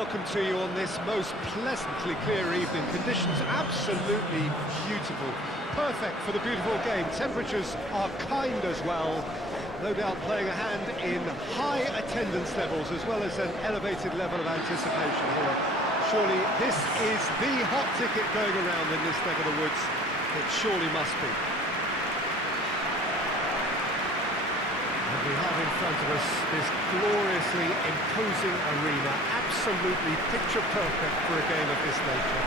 welcome to you on this most pleasantly clear evening. Conditions absolutely beautiful. Perfect for the beautiful game. Temperatures are kind as well. No doubt playing a hand in high attendance levels as well as an elevated level of anticipation here. Surely this is the hot ticket going around in this neck of the woods. It surely must be. And we have in front of us this gloriously imposing arena, absolutely picture perfect for a game of this nature.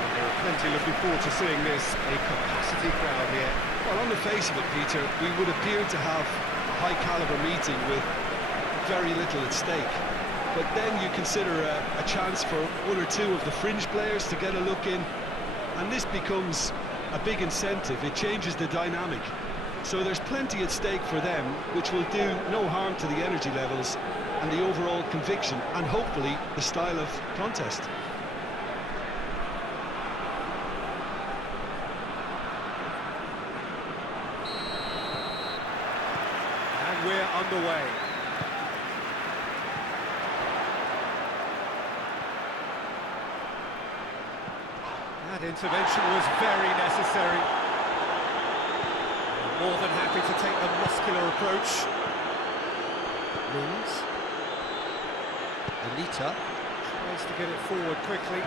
And there are plenty looking forward to seeing this, a capacity crowd here. Well, on the face of it, Peter, we would appear to have a high-caliber meeting with very little at stake. But then you consider a chance for one or two of the fringe players to get a look in, and this becomes a big incentive. It changes the dynamic. So there's plenty at stake for them, which will do no harm to the energy levels and the overall conviction, and hopefully the style of contest. And we're underway. That intervention was very necessary. More than happy to take the muscular approach. Mings. Anita tries to get it forward quickly.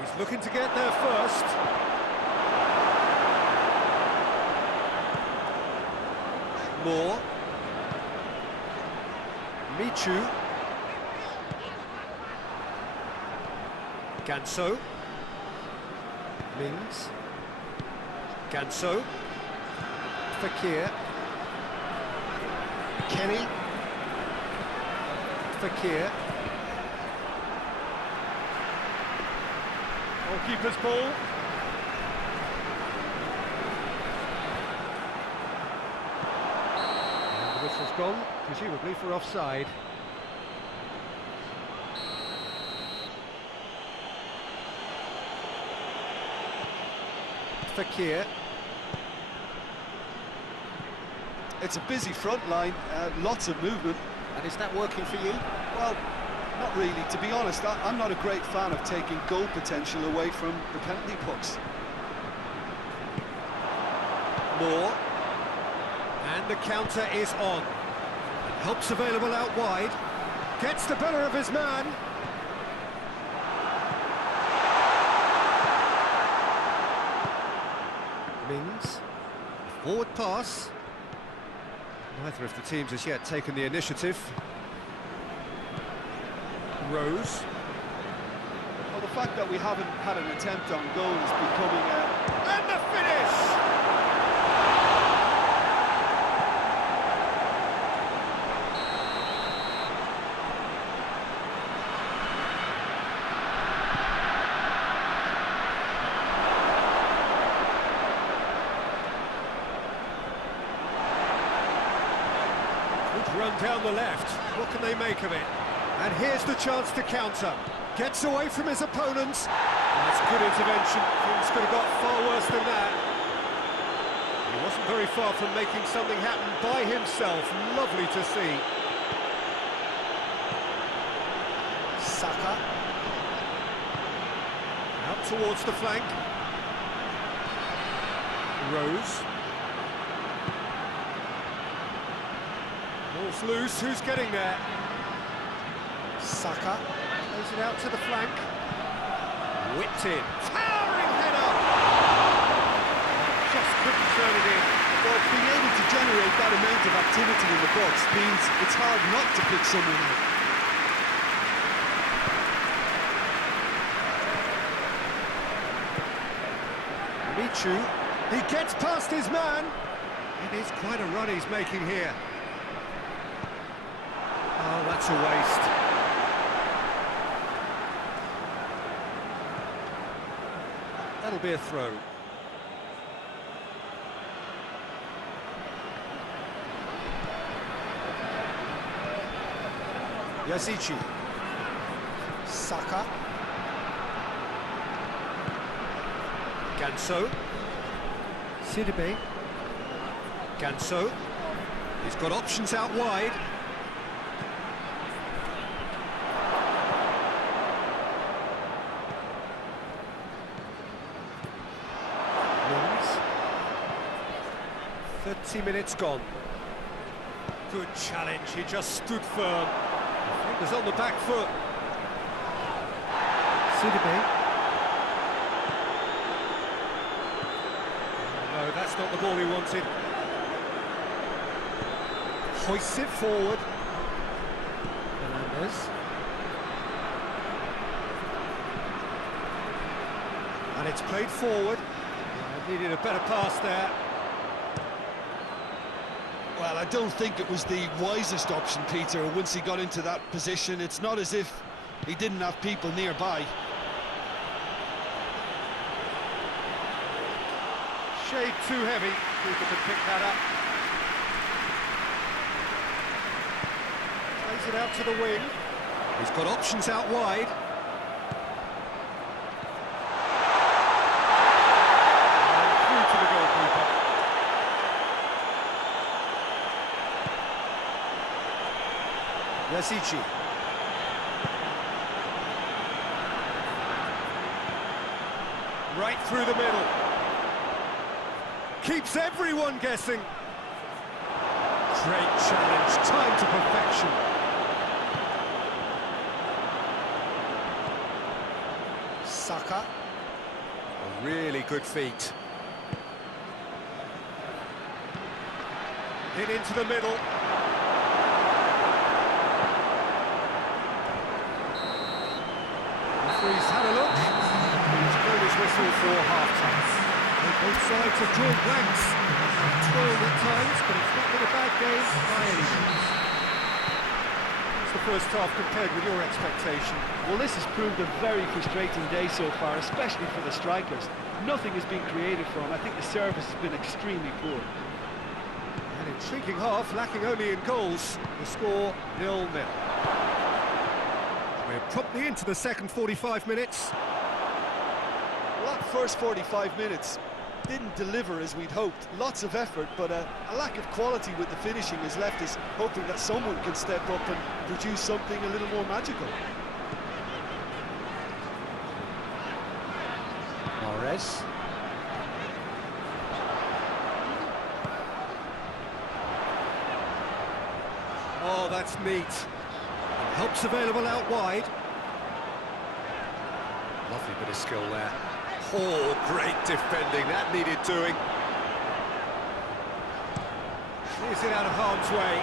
He's looking to get there first. Moore. Michu. Ganso. Mings. Ganso. Fakir. Kenny. Fakir. Goalkeeper's ball. And the whistle's gone, presumably for offside. Fakir. It's a busy front line, lots of movement. And is that working for you? Well, not really. To be honest, I'm not a great fan of taking goal potential away from the penalty box. Moore. And the counter is on. Help's available out wide. Gets the better of his man. Mings. Forward pass. Neither of the teams has yet taken the initiative. Rose. Well, the fact that we haven't had an attempt on goal is becoming And the finish! Run down the left. What can they make of it? And here's the chance to counter. Gets away from his opponents. That's good intervention. Things could have got far worse than that. He wasn't very far from making something happen by himself. Lovely to see. Saka. Out towards the flank. Rose. Ball's loose, who's getting there? Saka plays it out to the flank. Whipped in. Towering header! Just couldn't turn it in. Well, being able to generate that amount of activity in the box means it's hard not to pick someone out. Michu, he gets past his man. It is quite a run he's making here. Oh, that's a waste. That'll be a throw. Yazici. Saka. Ganso. Sidibe. Ganso. He's got options out wide. Wins. 30 minutes gone. Good challenge, he just stood firm. It was on the back foot. Sidibe. No, that's not the ball he wanted. Hoists it forward. Fernandez. And it's played forward. Needed a better pass there. Well, I don't think it was the wisest option, Peter, once he got into that position. It's not as if he didn't have people nearby. Shade too heavy. Keeper could pick that up. Plays it out to the wing. He's got options out wide. And through to the goalkeeper. Yasici. Right through the middle. Keeps everyone guessing. Great challenge, time to perfection. Saka. A really good feat. Hit into the middle. Referee's had a look. He's blown his whistle for half-time. Both sides have drawn blanks. Toiled at times, but it's not been a bad game by any means. What's the first half compared with your expectation? Well, this has proved a very frustrating day so far, especially for the strikers. Nothing has been created for them. I think the service has been extremely poor. An intriguing half, lacking only in goals. The score 0-0. We're promptly into the second 45 minutes. Well, that first 45 minutes didn't deliver as we'd hoped. Lots of effort, but a lack of quality with the finishing has left us hoping that someone can step up and produce something a little more magical. Mahrez. Oh, that's neat. Help's available out wide. Lovely bit of skill there. Oh, great defending, that needed doing. Clears it out of harm's way.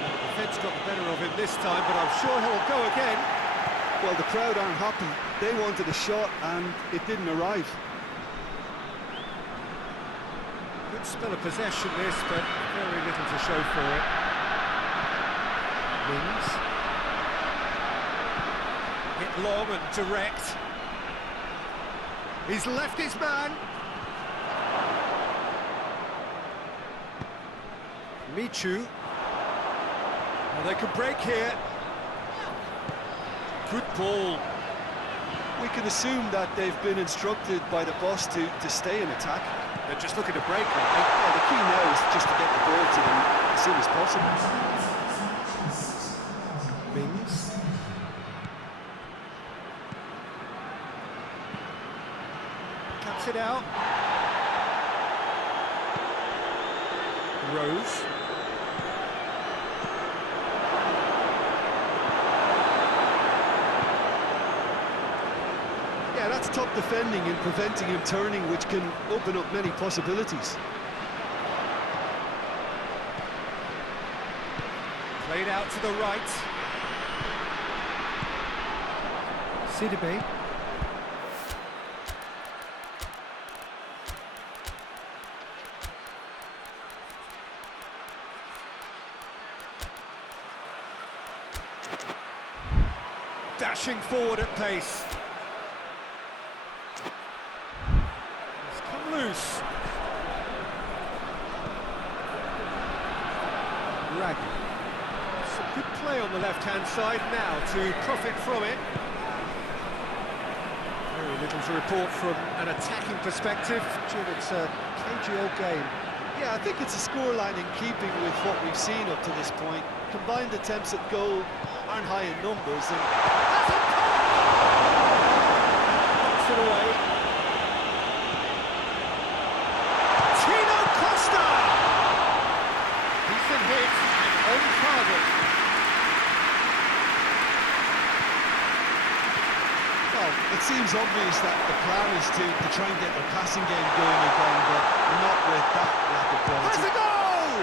The defence got the better of him this time, but I'm sure he'll go again. Well, the crowd aren't happy. They wanted a shot and it didn't arrive. Good spell of possession this, but very little to show for it. Wings. Hit long and direct. He's left his man. Michu. Well, they could break here. Good ball. We can assume that they've been instructed by the boss to stay in attack. They're just looking to break, aren't they? Yeah, the key now is just to get the ball to them as soon as possible. Mings. Cuts it out. Rose. Yeah, that's top defending and preventing him turning, which can open up many possibilities. Played out to the right. Sidibe. Dashing forward at pace. It's come loose. Raggy. Some good play on the left-hand side now to profit from it. Very little to report from an attacking perspective. Jim, it's a cagey old game. Yeah, I think it's a scoreline in keeping with what we've seen up to this point. Combined attempts at goal aren't high in numbers, and Knocks it away. Tino Costa! Decent hit and on target. well, it seems obvious that the plan is to try and get their passing game going again, but not with that lack of quality. Has a goal!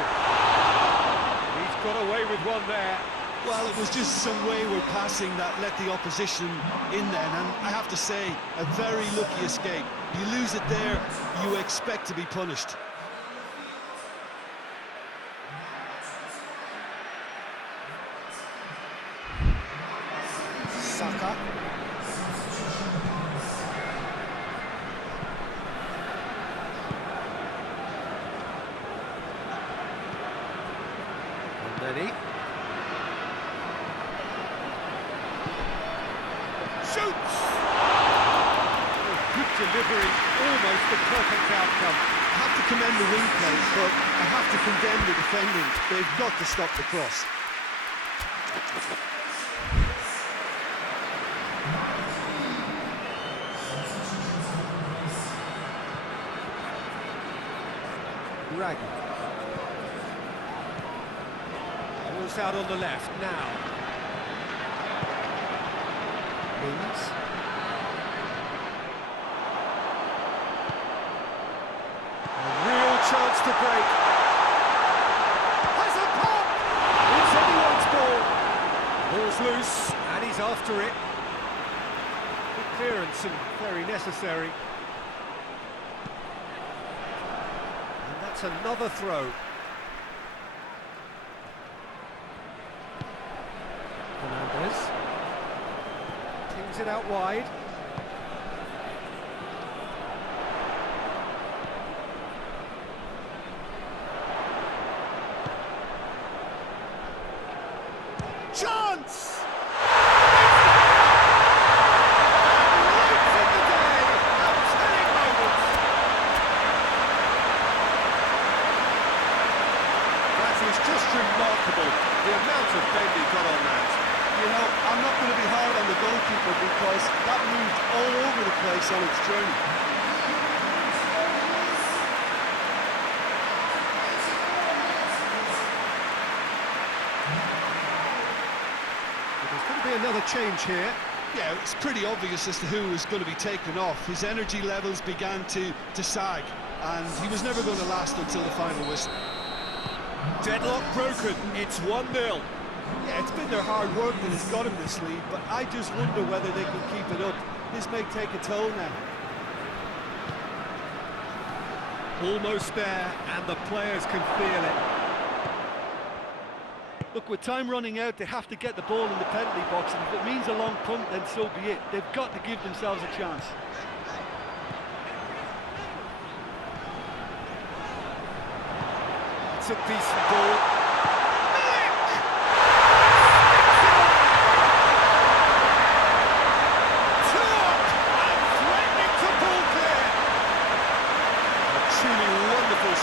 He's got away with one there. Well, it was just some wayward passing that let the opposition in then, and I have to say, a very lucky escape. You lose it there, you expect to be punished. Saka. Ready. Shoots! Good delivery, almost the perfect outcome. I have to commend the wing play, but I have to condemn the defending. They've got to stop the cross. Raggy. Ball's out on the left now. Mings. A real chance to break. Has a pop! It's anyone's ball. Ball's loose, and he's after it. Good clearance and very necessary. And that's another throw. Fernandez. Tings it out wide. Chance! Late in the day, outstanding moment. That is just remarkable, the amount of bend he got on that. You know, I'm not going to be hard on the goalkeeper because that moved all over the place on its journey. There's going to be another change here. Yeah, it's pretty obvious as to who was going to be taken off. His energy levels began to sag, and he was never going to last until the final whistle. Deadlock broken, it's 1-0. Yeah, it's been their hard work that has got him this lead, but I just wonder whether they can keep it up. This may take a toll now. Almost there, and the players can feel it. Look, with time running out, they have to get the ball in the penalty box, and if it means a long punt, then so be it. They've got to give themselves a chance. It's a decent ball.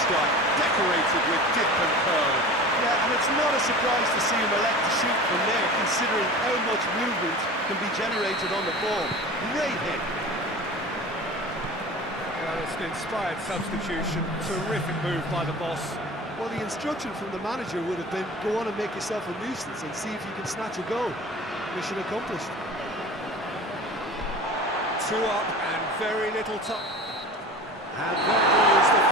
Decorated with dip and curl. Yeah, and it's not a surprise to see him elect to shoot from there, considering how much movement can be generated on the ball. Great hit. Well, it's an inspired substitution. Terrific move by the boss. Well, the instruction from the manager would have been, go on and make yourself a nuisance and see if you can snatch a goal. Mission accomplished. 2 up and very little time. And there goes the